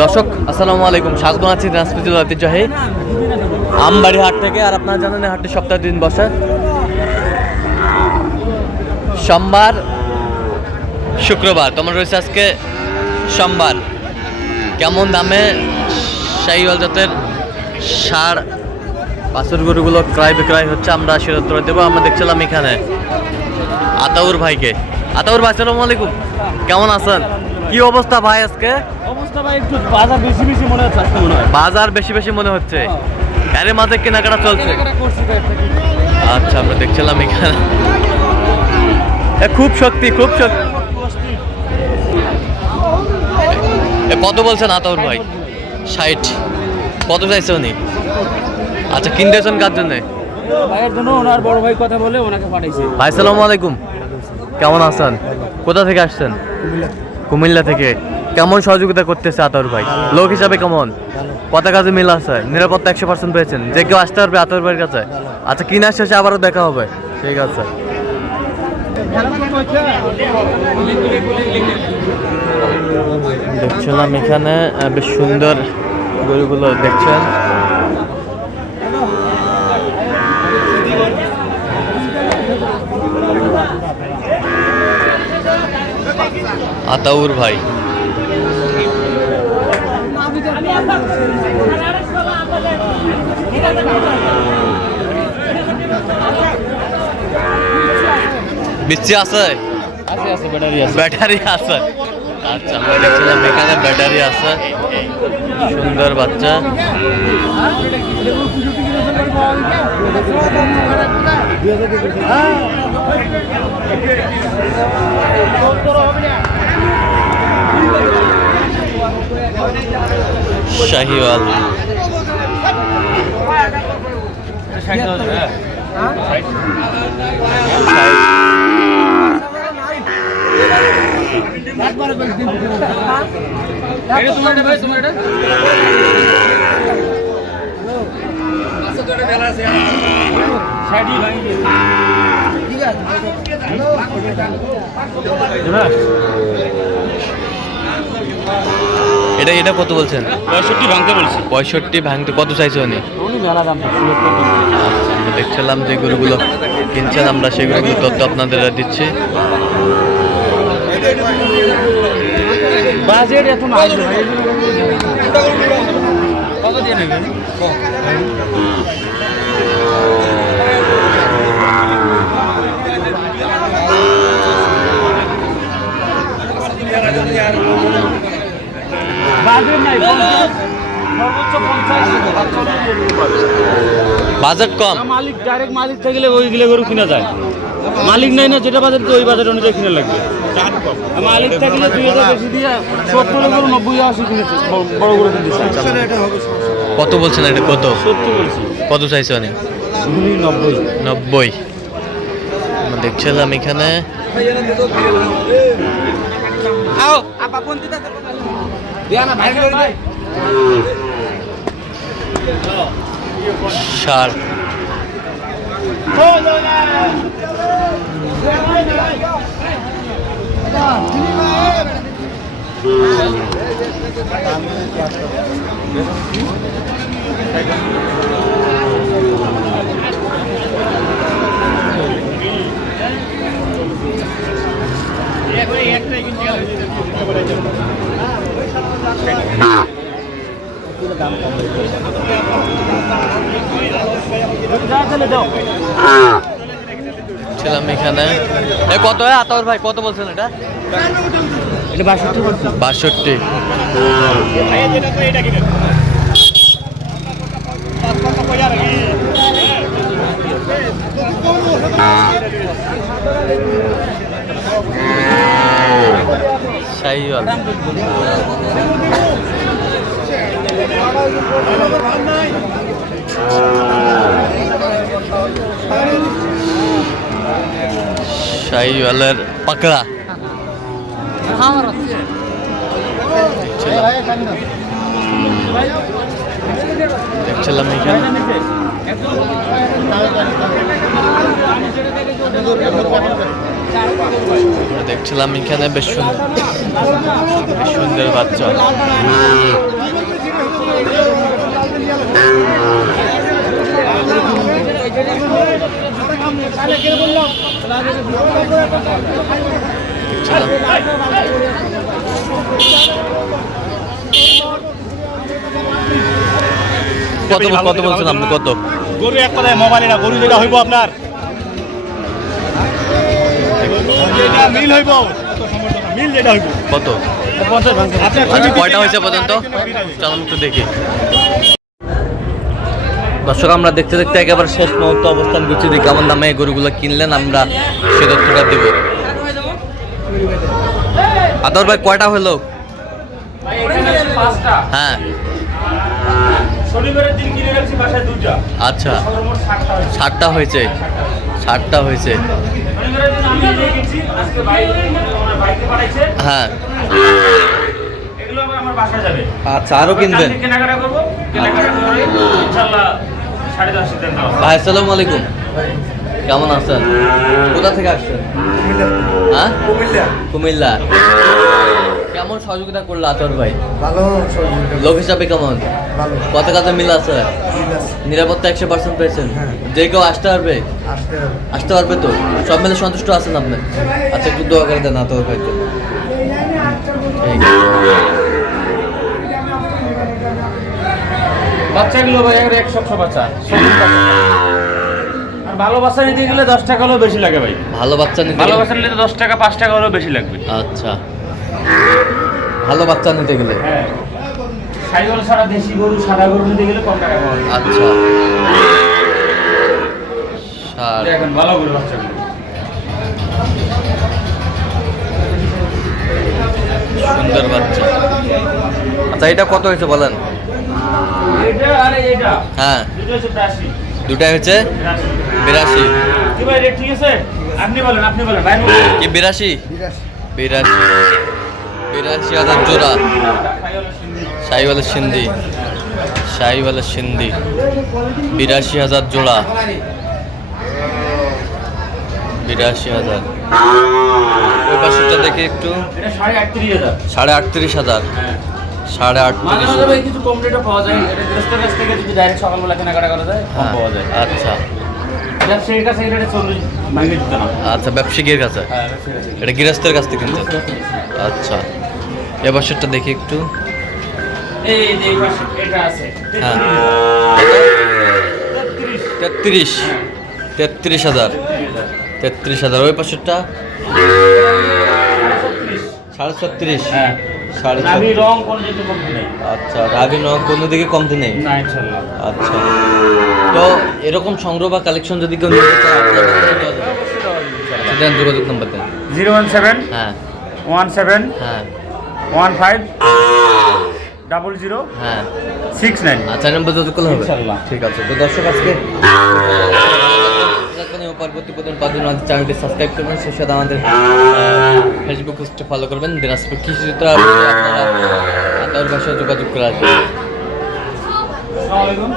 দর্শক আসসালামু আলাইকুম, স্বাগত আছি দিনাজপুর জেলার ঐতিহ্যবাহী আমবাড়ি হাট থেকে। আর আপনারা জানেন এই হাটটি সপ্তাহে দিন বসে, সোমবার শুক্রবার। তোমার রয়েছে আজকে সোমবার। কেমন দামে শাহিওয়াল জাতের ষাঁড় বাছুর গরুগুলো ক্রয় বিক্রয় হচ্ছে আমরা সেটা উত্তর দেবো। আমরা দেখছিলাম এখানে আতাউর ভাইকে। আতাউর ভাই আসসালামু আলাইকুম, কেমন আছেন? কি অবস্থা ভাই আজকে? অবস্থা ভাই একটু বাজার বেশি বেশি মনে হচ্ছে আজকে মনে হয়। বাজার বেশি বেশি মনে হচ্ছে, এর মাঝে কেনাকাটা চলছে। আচ্ছা, আমরা দেখছিলাম এখানে খুব শক্তি খুব শক্তি। কত বলছেন আতাউর ভাই? 60। কত চাইছে উনি? আচ্ছা, কিনতেছেন কার জন্য? ভাইয়ের জন্য। ওনার বড় ভাই কথা বলে ওনাকে পাঠাইছে। ভাই আসসালামু আলাইকুম, কেমন আছেন? কোথা থেকে আসছেন? কুমিল্লা থেকে। কেমন সহযোগিতা করতেছে আতাউর ভাই? লোক হিসাবে কেমন? কত কাজে মিল আছে? নিরাপত্তা 100% পেয়েছেন? যে কেউ আসতে পারবে আতাউর ভাইয়ের কাছে? আচ্ছা, কিনার শেষে আবারও দেখা হবে। ঠিক আছে। দেখছিলাম এখানে বেশ সুন্দর গরুগুলো দেখছেন। আতাউর ভাই বিচি আছে? ব্যাটারি আছে। আচ্ছা, আমরা দেখছিলাম এখানে ব্যাটারি আছে। সুন্দর বাচ্চা। শাহিওয়াল এটা এটা কত বলছেন? 65 ভাঙতে বলছি। 65 ভাঙতে কত চাইছে উনি? আমরা দেখছিলাম যে গরুগুলো কিনছেন, আমরা সেগুলো তথ্য আপনাদের দিচ্ছি। বাজেট এখন আসবে ভাই, কত দিয়ে নেবেন? বাজেট নাই, সর্বোচ্চ 50। বাজেট কম। মালিক ডাইরেক্ট মালিক থাকলে ওইগুলো গরু কিনা যায়। মালিক নাই না, যেটা বাজার ওই বাজার অনুযায়ী কিনা লাগবে। মালিক থাকলে 2000 বেশি দিয়ে 70 গরু 90 80 কিনেছে, বড় গরু কিনেছে। কত বলছেন এটা? কত? 70 বলছি। কত চাইছে উনি? 90। আমরা দেখছিলাম এখানে ষাঁড়। ছিলাম এখানে কত? আতাউর ভাই কত বলছেন এটা? 62। শাহিওয়াল শাহিওয়ালের পাকড়া। দেখছিলাম এখানে আমরা দেখছিলাম এখানে বেশ সুন্দর বাচ্চা। কত বলছেন আপনি? কত গরু এক কথায় মোবাইলে না, গরু যেটা হইব আপনার মিল হইব, মিল যেটা হইব কত? আচ্ছা, কয়টা হয়েছে পর্যন্ত? চল আমি একটু দেখি। দর্শক, আমরা দেখতে দেখতে একেবারে শেষ মুহূর্তে অবস্থান করছি। যে কেমন দামে এই গরুগুলো কিনলেন আমরা সে তথ্যটা দেব। আদর ভাই, কয়টা হলো? হ্যাঁ, শনিবারের দিন কিনে রাখছি বাসায় দুটা। আচ্ছা, 60টা হয়েছে। 60টা হয়েছে। শনিবারের দিন আমি নিয়ে গেছি, আজকে ভাই আমার বাইকে পাঠাইছে। হ্যাঁ, এগুলো আবার আমার বাসায় যাবে। আচ্ছা, আরো কিনবেন? কেনাকাটা করবো, কেনাকাটা করে ইনশাআল্লাহ 10.5 দেন দাও। ভাই আসসালামু আলাইকুম, কেমন আছেন? কোথা থেকে আসছেন? হ্যাঁ, কুমিল্লা। কেমন সহযোগিতা করলো আতর ভাই? ভালো সহযোগিতা। লোক হিসাবে কেমন? ভালো। কত কাজে মিল আছে? ঠিক আছে, নিরাপত্তা 100% পেয়েছেন? হ্যাঁ। যে কেউ আসতে পারবে? আসতে হবে। আসতে পারবে তো? সব মিলে সন্তুষ্ট আছেন আপনি? আচ্ছা, একটু দোয়া করে দেন আতর ভাই তো। ঠিক আছে। বাচ্চাগুলো ভাই 100 বাচ্চা, সবুজ বাচ্চা। আর ভালো বাচ্চা নিতে গেলে 10 টাকা হলেও বেশি লাগে ভাই। ভালো বাচ্চা নিতে ভালো গেলে- বাচ্চা নিতে 10 টাকা 5 টাকা হলেও বেশি লাগবে। আচ্ছা, ভালো বাচ্চা নিতে গেলে হ্যাঁ, সাইকেল সারা দেশি গরু সাদা গরু নিতে গেলে কম টাকা পাওয়া যায়। আচ্ছা। ষাট। দেখেন ভালো গরু বাচ্চাগুলো। সুন্দর বাচ্চা। আচ্ছা, এটা কত হয়েছে বলেন? এটা আর এটা হ্যাঁ, দুটো হচ্ছে 82। দুটাই হচ্ছে 82। কি ভাই রেট ঠিক আছে? আপনি বলেন ভাই কি 82? 82,000 জোড়া। শাহিওয়ালের সিন্ধি, 82,000 জোড়া। 82,000। ওই পাশেরটা দেখি একটু। এটা 38,000। 38,500। হ্যাঁ, 38,500। মাঝে ভাই কিছু কম রেটে পাওয়া যায়। এটা গৃহস্থের কাছ থেকে যদি ডাইরেক্ট সকালবেলা কেনাকাটা করা যায় কম পাওয়া যায়। আচ্ছা, ব্যবসায়ীর কাছে এটা 40 ভাঙে দিতে না। আচ্ছা, ব্যবসায়ীর কাছে? হ্যাঁ, ব্যবসায়ীর কাছে। এটা গৃহস্থের কাছ থেকে কিনতে? আচ্ছা, এ বছরটা দেখি একটু। এই যে এই পাশে এটা আছে। হ্যাঁ, 33। 33,000। 33,000। ওই পাশেরটা 37,500। হ্যাঁ, 37,500। নাভি রং কোন যেতে কমতি নেই। আচ্ছা, রাবি নয় কোনো দিকে কমতি নেই? না ইনশাআল্লাহ। আচ্ছা, তো এরকম সংগ্রহ বা কালেকশন যদি কেউ নিতে চায় আপনার কাছে দেওয়া যাবে? দেন, যোগাযোগ নাম্বার দেন। 017 হ্যাঁ, 17 হ্যাঁ, 15 00 হ্যাঁ। 69। আচ্ছা, নাম্বার যোগাযোগ করলে হবে? ইনশাআল্লাহ। ঠিক আছে। তো দর্শক, আজকে পরবর্তী প্রতিদিন পাঁচজন আমাদের চ্যানেলটি সাবস্ক্রাইব করবেন, সেই সাথে আমাদের ফেসবুক পেজটি ফলো করবেন। দিনাজপুর কৃষি চিত্র আপনারা আতাউর ভাষায় যোগাযোগ করে আসবেন। আসসালামু আলাইকুম।